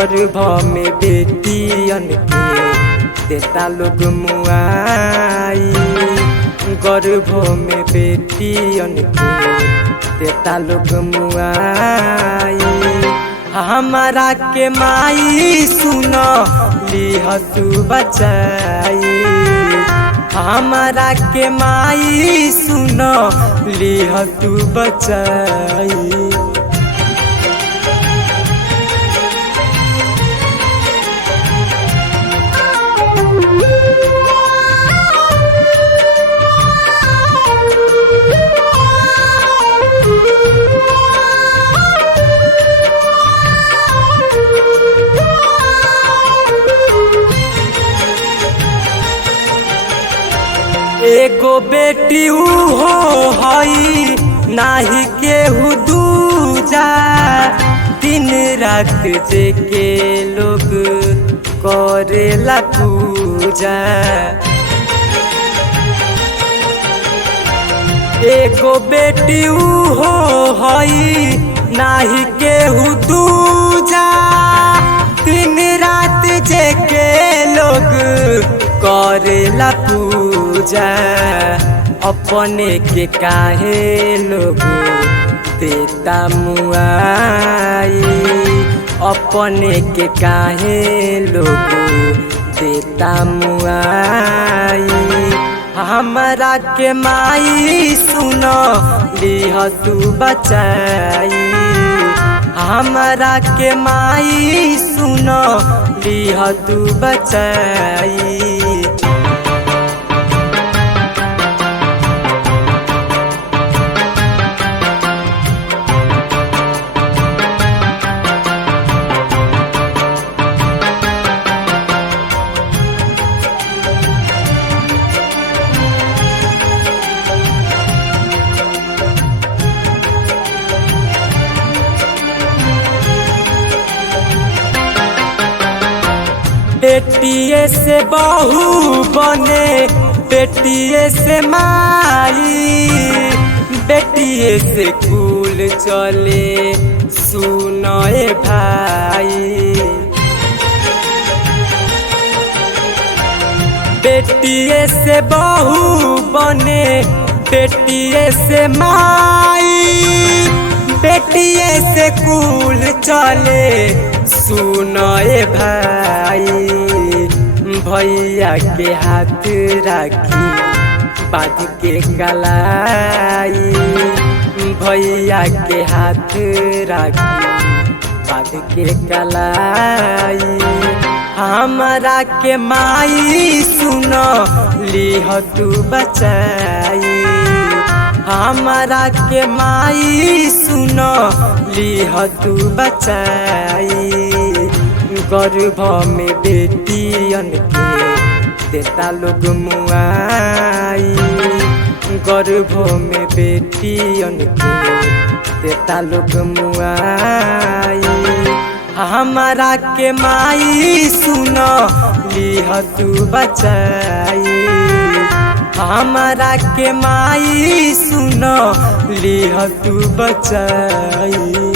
गर्भ में बेटियन के देता लोग मुआई, गर्भ में बेटियन के देता लोग मुआई। हमारा के माई सुन लिह तू बचाई, हमारा के माई सुन लिह तू बचाई। एगो बेटी हो हई नाही केहू दूजा, दिन रात जेके लोग करेला पूजा। एगो बेटी हो हई नाही केहू दूजा, दिन रात जेके लोग करेला पूजा। अपने के काहे लोग देता मुआई, अपने के काहे लोग देता मुआई। हमरा के माई सुन लिह तू बचाई, हमरा के माई सुन लिह तू बचाई। बेटिए से बहू बने बेटिए से माई, बेटिए से कुल चले सुनए भाई। बेटिए से बहू बने बेटिए से माई, बेटिए से कुल चले सुनए भाई। भैया के हाथ राखी बांध के कलाई, भैया के हाथ राखी बांध के कलाई। हमरा के माई सुन लिह तू बचाई, हमरा के माई सुन लिह तू बचाई। गर्भ में बेटियन के देता लोग मुआई, गर्भ में बेटियन के देता लोग मुआई। हमरा के माई सुन लिह तू बचाई, हमरा के माई सुन लिह तू बचाई।